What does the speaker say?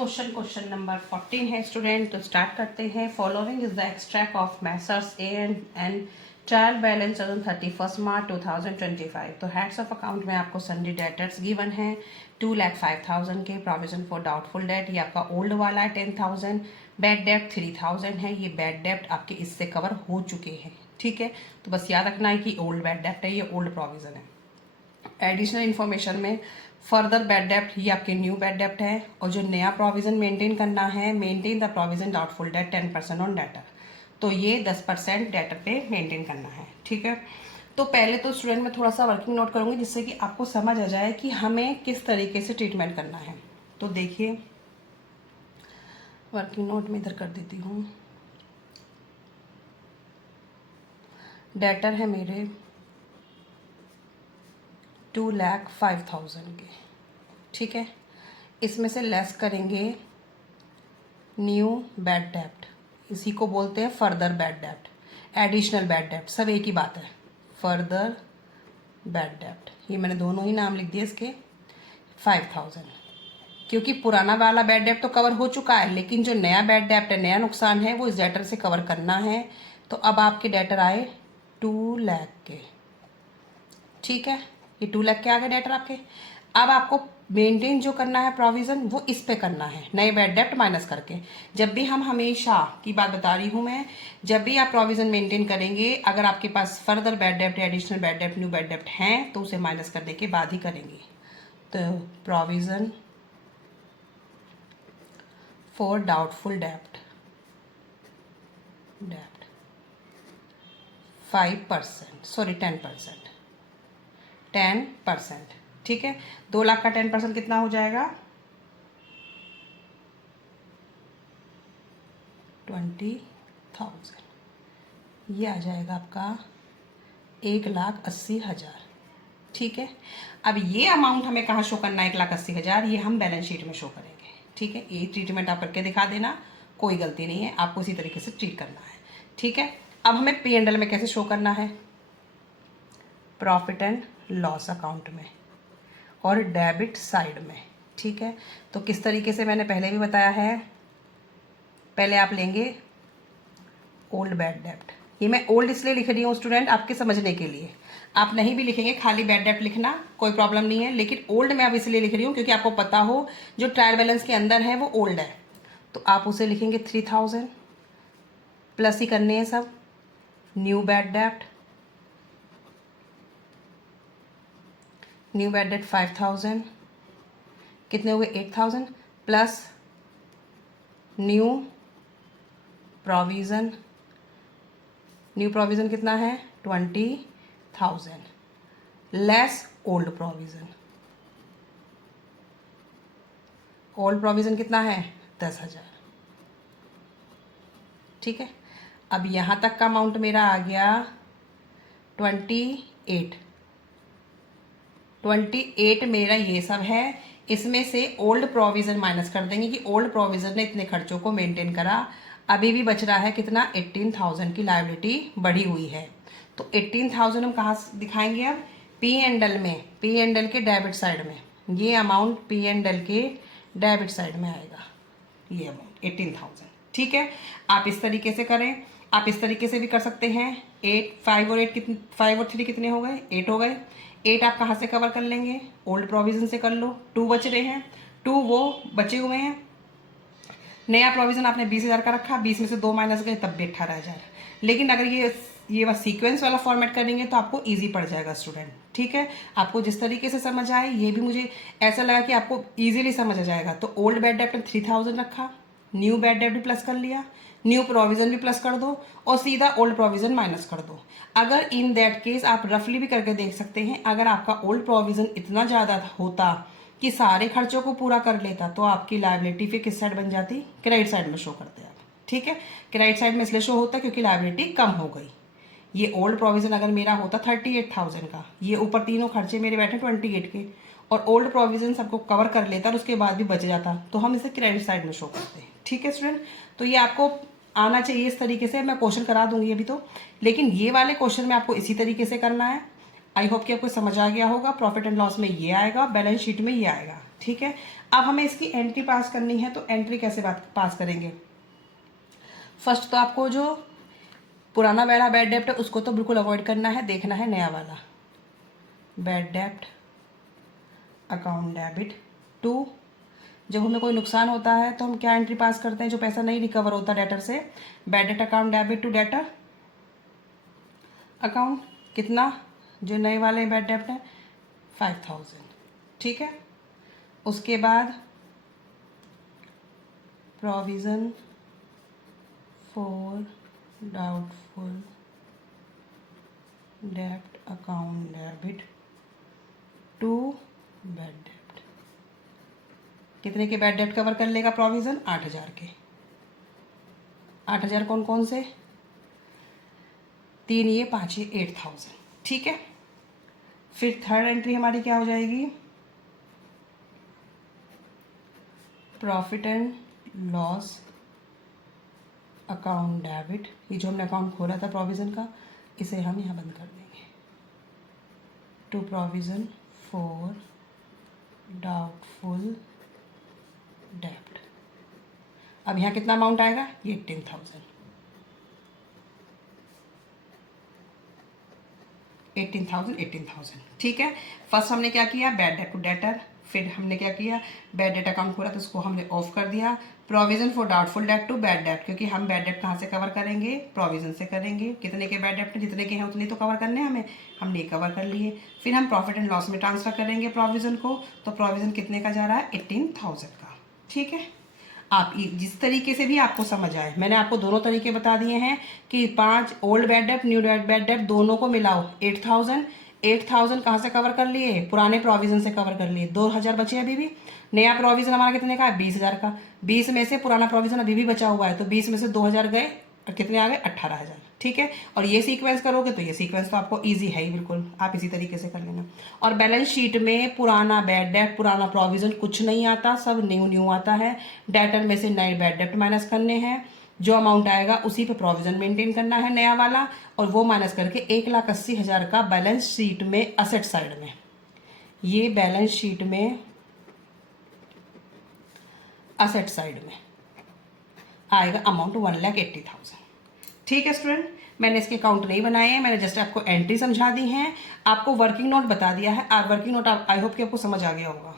Question number 14 है student. तो start करते हैं। Following is the extract of Messrs A&N trial balance on 31 मार्च 2025। तो हेड्स ऑफ अकाउंट में आपको सन्डी डेटर्स गिवन है 2,05,000 के। प्रोविजन फॉर डाउटफुल डेट ये आपका ओल्ड वाला है 10,000। बैड डेप्ट 3,000 है। ये बैड डेप्ट आपके इससे कवर हो चुके हैं, ठीक है। तो बस याद रखना है कि ओल्ड बैड डेप्ट है, ये ओल्ड प्रोविजन है। एडिशनल इन्फॉर्मेशन में फर्दर बैड डेप्ट ये आपके न्यू बैड डेप्ट है। और जो नया प्रोविजन मेंटेन करना है, maintain the provision doubtful debt 10% on debtor. तो ये 10% डेटर पे मेंटेन करना है, ठीक है। तो पहले तो स्टूडेंट में थोड़ा सा वर्किंग नोट करूंगी जिससे कि आपको समझ आ जाए कि हमें किस तरीके से ट्रीटमेंट करना है। तो देखिए, वर्किंग नोट में इधर कर देती हूँ। डेटर है मेरे 2,05,000 के, ठीक है। इसमें से लेस करेंगे न्यू बैड डेप्ट, इसी को बोलते हैं फर्दर बैड डेप्ट, एडिशनल बैड डेप्ट, सब एक ही बात है। फर्दर बैड डेप्ट, ये मैंने दोनों ही नाम लिख दिए इसके। 5,000, क्योंकि पुराना वाला बैड डेप्ट तो कवर हो चुका है, लेकिन जो नया बैड डेप्ट है, नया नुकसान है, वो इस डेटर से कवर करना है। तो अब आपके डेटर आए 2 लाख के, ठीक है। ये 2 लाख के आ गए डेटर आपके। अब आपको मेंटेन जो करना है प्रोविजन, वो इस पे करना है, नए बैड डेप्ट माइनस करके। जब भी हम, हमेशा की बात बता रही हूँ मैं, जब भी आप प्रोविजन मेंटेन करेंगे, अगर आपके पास फर्दर बैड डेप्ट, एडिशनल बैड डेप्ट, न्यू बैड डेप्ट हैं, तो उसे माइनस करने के बाद ही करेंगे। तो प्रोविजन फॉर डाउटफुल डेप्ट 5%, सॉरी 10%, ठीक है। 2 लाख का 10% कितना हो जाएगा? 20,000। ये आ जाएगा आपका 1,80,000, ठीक है। अब ये अमाउंट हमें कहाँ शो करना है? 1,80,000, ये हम बैलेंस शीट में शो करेंगे, ठीक है। ये ट्रीटमेंट आप करके दिखा देना, कोई गलती नहीं है, आपको इसी तरीके से ट्रीट करना है, ठीक है। अब हमें P&L में कैसे शो करना है? प्रॉफिट एंड लॉस अकाउंट में और डेबिट साइड में, ठीक है। तो किस तरीके से, मैंने पहले भी बताया है। पहले आप लेंगे ओल्ड बैड डेप्ट। ये मैं ओल्ड इसलिए लिख रही हूँ स्टूडेंट, आपके समझने के लिए। आप नहीं भी लिखेंगे, खाली बैड डेप्ट लिखना, कोई प्रॉब्लम नहीं है, लेकिन ओल्ड मैं अब इसलिए लिख रही हूँ क्योंकि आपको पता हो जो ट्रायल बैलेंस के अंदर है वो ओल्ड है। तो आप उसे लिखेंगे 3,000, प्लस ही करने हैं सब। न्यू बैड डेप्ट, 5,000, कितने हुए? 8,000, प्लस न्यू प्रोविज़न, कितना है? 20,000, less old provision. Old provision कितना है? 10,000, ठीक है। अब यहाँ तक का अमाउंट मेरा आ गया 28 मेरा ये सब है। इसमें से ओल्ड प्रोविज़न माइनस कर देंगे कि ओल्ड प्रोविज़न ने इतने खर्चों को मेंटेन करा। अभी भी बच रहा है कितना? 18,000 की लायबिलिटी बढ़ी हुई है। तो 18,000 हम कहाँ दिखाएंगे अब? P&L में, P&L के डेबिट साइड में। ये अमाउंट P&L के डेबिट साइड में आएगा, ये अमाउंट 18,000, ठीक है। आप इस तरीके से करें, आप इस तरीके से भी कर सकते हैं। 5 और 3 कितने हो गए? 8 हो गए। 8 आप कहाँ से कवर कर लेंगे? ओल्ड प्रोविजन से कर लो। 2 बच रहे हैं, 2 वो बचे हुए हैं। नया प्रोविजन आपने 20,000 का रखा, 20 में से 2 माइनस गए, तब भी 18,000। लेकिन अगर ये बस सीक्वेंस वाला फॉर्मेट करेंगे तो आपको इजी पड़ जाएगा स्टूडेंट, ठीक है। आपको जिस तरीके से समझ आए, ये भी मुझे ऐसा लगा कि आपको इजीली समझ आ जाएगा। तो ओल्ड बैड डेप्ट 3,000 रखा, न्यू बैड डेप्ट भी प्लस कर लिया, न्यू प्रोविजन भी प्लस कर दो और सीधा ओल्ड प्रोविजन माइनस कर दो। अगर इन दैट केस आप रफली भी करके देख सकते हैं, अगर आपका ओल्ड प्रोविजन इतना ज़्यादा होता कि सारे खर्चों को पूरा कर लेता, तो आपकी लायबिलिटी फिर किस साइड बन जाती? क्रेडिट साइड में शो करते आप, ठीक है। क्रेडिट साइड में इसलिए शो होता है क्योंकि लायबिलिटी कम हो गई। ये ओल्ड प्रोविजन अगर मेरा होता 38,000 का, ये ऊपर तीनों खर्चे मेरे बैठे 28 के, और ओल्ड प्रोविजन सबको कवर कर लेता और उसके बाद भी बच जाता, तो हम इसे क्रेडिट साइड में शो करते हैं, ठीक है स्टूडेंट। तो ये आपको आना चाहिए इस तरीके से। मैं क्वेश्चन करा दूंगी अभी तो, लेकिन ये वाले क्वेश्चन में आपको इसी तरीके से करना है। आई होप कि आपको समझ आ गया होगा। प्रॉफिट एंड लॉस में ये आएगा, बैलेंस शीट में ये आएगा, ठीक है, अब हमें इसकी एंट्री पास करनी है, तो एंट्री कैसे पास करेंगे? फर्स्ट तो आपको जो पुराना वाला बैड डेप्ट है उसको तो बिल्कुल अवॉइड करना है, देखना है नया वाला बैड डेप्ट अकाउंट डेबिट टू। जब हमें कोई नुकसान होता है तो हम क्या एंट्री पास करते हैं? जो पैसा नहीं रिकवर होता डेटर से, bad debt account debit to debtor account. कितना? जो नए वाले बैड डेप्ट है 5000, ठीक है। उसके बाद provision for doubtful dept account debit to bad डेप्ट। कितने के बैड डेप्ट कवर कर लेगा प्रोविज़न? 8000 के। 8000 कौन कौन से? 3 ये 5 ये 8000, ठीक है। फिर थर्ड एंट्री हमारी क्या हो जाएगी? Profit and loss account debit. ये जो हमने अकाउंट खोला था प्रोविज़न का, इसे हम यहाँ बंद कर देंगे। टू प्रोविज़न फॉर डाउटफुल डेब्ट। अब यहाँ कितना अमाउंट आएगा? ये 18,000। 18,000, ठीक है। फर्स्ट हमने क्या किया? Bad debt to debtor. फिर हमने क्या किया? बैड डेट अकाउंट खोला तो उसको हमने ऑफ कर दिया। Provision for doubtful debt to bad debt, क्योंकि हम बैड डेट कहाँ से कवर करेंगे? प्रोविजन से करेंगे। कितने के बैड डेट? जितने के हैं उतने तो कवर करने हैं हमें, हमने कवर कर लिए। फिर हम प्रॉफिट एंड लॉस में ट्रांसफर करेंगे प्रोविजन को, तो प्रोविजन कितने का जा रहा है? 18,000 का, ठीक है। आप जिस तरीके से भी आपको समझ आए, मैंने आपको दोनों तरीके बता दिए हैं कि 5 old bad debt new bad debt दोनों को मिलाओ 8,000 कहाँ से कवर कर लिए? पुराने प्रोविजन से कवर कर लिए। 2,000 बचे अभी भी। नया प्रोविजन हमारा कितने का है? 20,000 का। 20 में से पुराना प्रोविजन अभी भी बचा हुआ है, तो 20 में से 2,000 गए और कितने आ गए? 18,000, ठीक है। और ये सीक्वेंस करोगे तो ये सीक्वेंस तो आपको इजी है ही बिल्कुल, आप इसी तरीके से कर लेना। और बैलेंस शीट में पुराना बैड डेट पुराना प्रोविजन कुछ नहीं आता, सब न्यू आता है। डेटर में से नए बैड डेट माइनस करने हैं, जो अमाउंट आएगा उसी पे प्रोविजन मेंटेन करना है नया वाला, और वो माइनस करके 1,80,000 का बैलेंस शीट में असेट साइड में, ये बैलेंस शीट में असेट साइड में आएगा अमाउंट 1,80,000, ठीक है स्टूडेंट। मैंने इसके अकाउंट नहीं बनाए हैं, मैंने जस्ट आपको एंट्री समझा दी हैं, आपको वर्किंग नोट बता दिया है। वर्किंग नोट आई होप कि आपको समझ आ गया होगा।